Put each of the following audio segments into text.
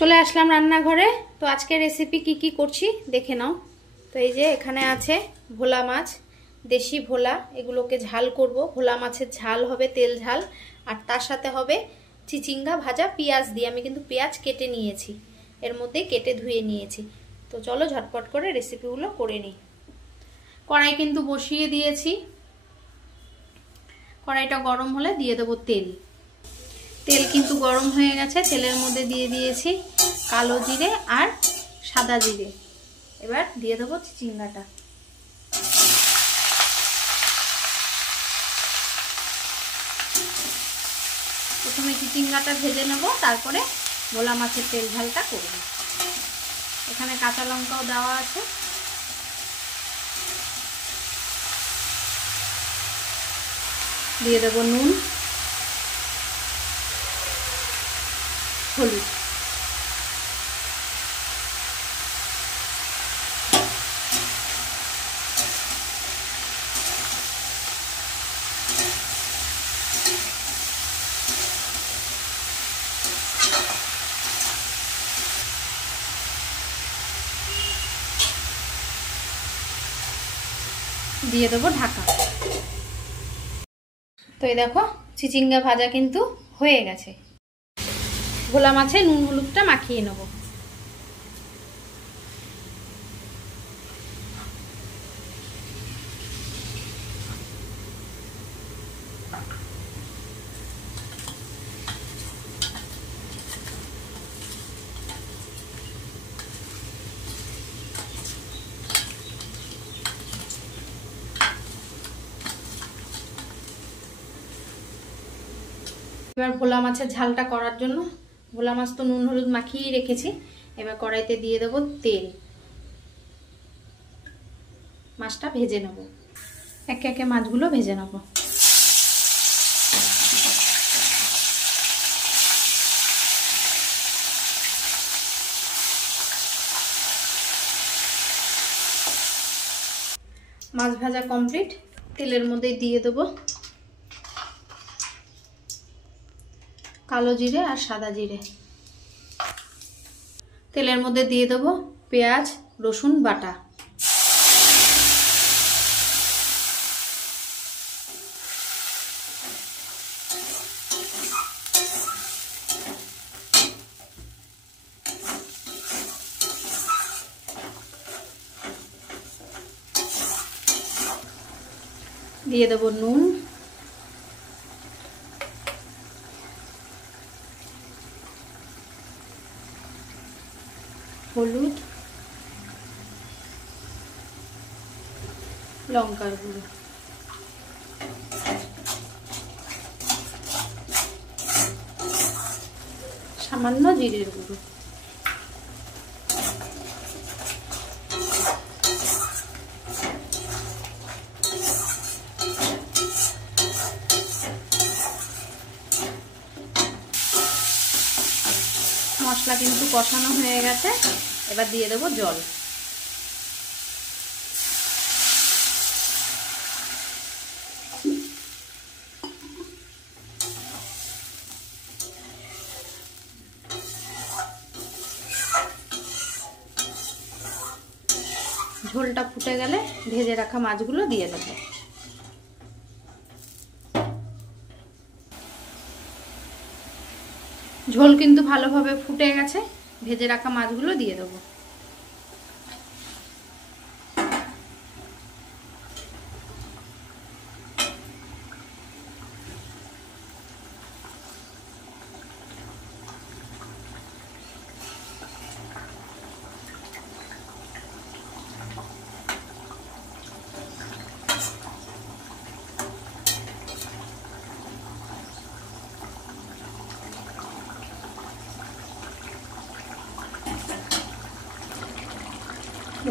চলে আসলাম রান্নাঘরে। তো আজকে রেসিপি কি করছি দেখে নাও। তো এই যে এখানে আছে ভোলা মাছ, দেশি ভোলা, এগুলোকে ঝাল করব। ভোলা মাছের ঝাল হবে, তেল ঝাল, আর তার সাথে হবে চিচিঙ্গা ভাজা পেঁয়াজ দিয়ে। আমি কিন্তু পেঁয়াজ কেটে নিয়েছি, এর মধ্যে কেটে ধুয়ে নিয়েছি। তো চলো ঝটপট করে রেসিপিগুলো করে নিই। কড়াই কিন্তু বসিয়ে দিয়েছি, কড়াইটা গরম হলে দিয়ে দেবো তেল। তেল কিন্তু গরম হয়ে গেছে, তেলের মধ্যে দিয়ে দিয়েছি কালো জিরে আর সাদা জিরে। এবার দিয়ে দেবো চিচিঙ্গাটা। প্রথমে চিচিঙ্গাটা ভেজে নেব, তারপরে ভোলা মাছের তেল ঝালটা করব। এখানে কাঁচা লঙ্কাও দেওয়া আছে। দিয়ে দেব নুন, হলুদ, দিয়ে দেবো ঢাকা। তো এই দেখো চিচিঙ্গা ভাজা কিন্তু হয়ে গেছে। ভোলা মাছে নুন হলুদটা মাখিয়ে নেব। এবার ভোলা মাছের ঝালটা করার জন্য, ভোলা মাছ তো নুন হলুদ মাখিয়ে রেখেছি, এবার কড়াইতে দিয়ে দেব তেল। মাছটা ভেজে নেব, একে একে মাছগুলো ভেজে নেব। মাছ ভাজা কমপ্লিট। তেলের মধ্যে দিয়ে দেব কালো জিরে আর সাদা জিরে। তেলের মধ্যে দিয়ে দেব পেঁয়াজ রসুন বাটা। দিয়ে দেব নুন, হলুদ, লঙ্কার গুঁড়ো, সামান্য জিরের গুঁড়ো। মশলা কিন্তু কষানো হয়ে গেছে, এবার দিয়ে দেবো জল। ঝোলটা ফুটে গেলে ভেজে রাখা মাছগুলো দিয়ে দেবো। ঝোল কিন্তু ভালোভাবে ফুটে গেছে, ভেজে রাখা মাছগুলো দিয়ে দেবো।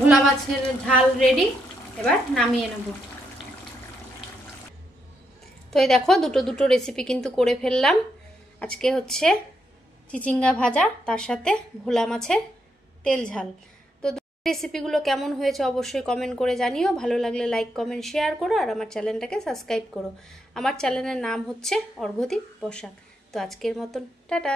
ভোলা মাছের ঝাল রেডি, এবার নামিয়ে নেব। তো এই দেখো দুটো রেসিপি কিন্তু করে ফেললাম। আজকে হচ্ছে চিচিঙ্গা ভাজা, তার সাথে ভোলা মাছের তেল ঝাল। তো রেসিপিগুলো কেমন হয়েছে অবশ্যই কমেন্ট করে জানিও। ভালো লাগলে লাইক কমেন্ট শেয়ার করো, আর আমার চ্যানেলটাকে সাবস্ক্রাইব করো। আমার চ্যানেলের নাম হচ্ছে অর্ঘ্যদীপ বসাক। তো আজকের মতন টাটা।